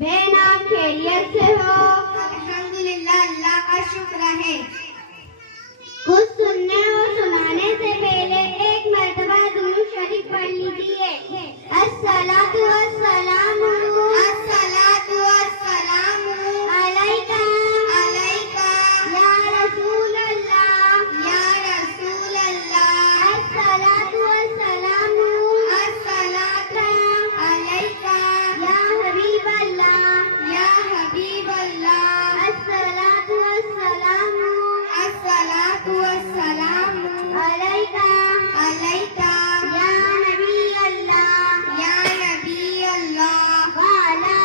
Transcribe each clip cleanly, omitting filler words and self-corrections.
बहन आप खैरियत से हो? अल्हम्दुलिल्लाह, अल्लाह का शुक्र है। कुछ सुनने और सुनाने से पहले एक मर्तबा दुरूद शरीफ पढ़ लीजिए। अस्सलातु वस्सलामु अस्सलातु वस्सलामु अलैका अलैका या रसूल अल्लाह, या रसूल अल्लाह। अस्सलातु वस्सलामु अस्सलातु अलैका या हबीब अल्लाह, या हबीब अल्लाह। अस्सलातु वस्सलामु अस्सलातु वस्सलामु अलैका अलैका या नबी अल्लाह या नबी अल्लाह वाला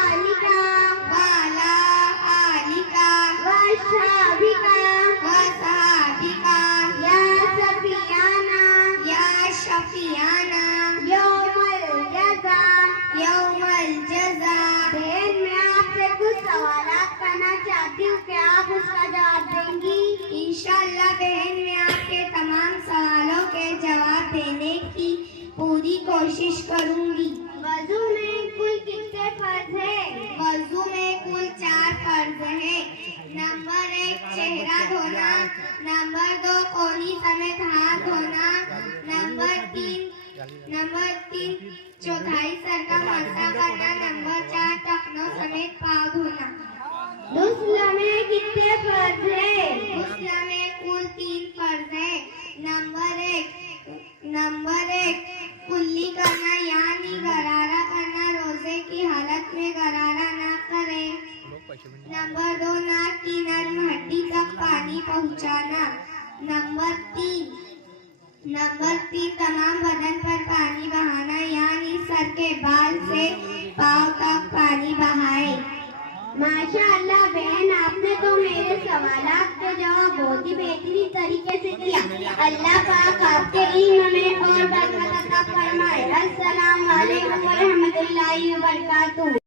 आलिका वाला आलिका वसहाबिका वसहाबिका या सफियाना या शफियाना यौमल जज़ा। यौमल जज़ा। बहन मैं आपसे कुछ सवालात करना चाहती हूँ, क्या आप उसका जवाब देंगी? इंशाअल्लाह बहन, मैं आपके तमाम सवालों के जवाब देने की पूरी कोशिश करूंगी। वजू में कुल कितने फर्ज है? वजू में कुल 4 फर्ज है। नंबर 1 चेहरा धोना, नंबर 2 कोहनी समेत हाथ धोना, नंबर 3 चौथाई सर का मसा करना, नंबर 4 टखनों समेत पाँव धोना। गुस्ल में कितने फर्ज है? गुस्ल में कुल 3 फर्ज है। नंबर एक कुल्ली करना यानी गरारा करना, रोजे की हालत में गरारा ना करें। नंबर 2 नाक की नर्म हड्डी तक पानी पहुंचाना। नंबर 3 तमाम बदन पर पानी बहाना यानी सर के बाल से पाँव तक पानी बहाए। माशाअल्लाह बहन, आपने तो मेरे सवालात के जवाब बहुत ही बेहतरीन तरीके से दिया। अल्लाह पाक आपके इल्म में और बरकत अता फरमाए। अस्सलाम वालेकुम व रहमतुल्लाहि व बरकातुहू।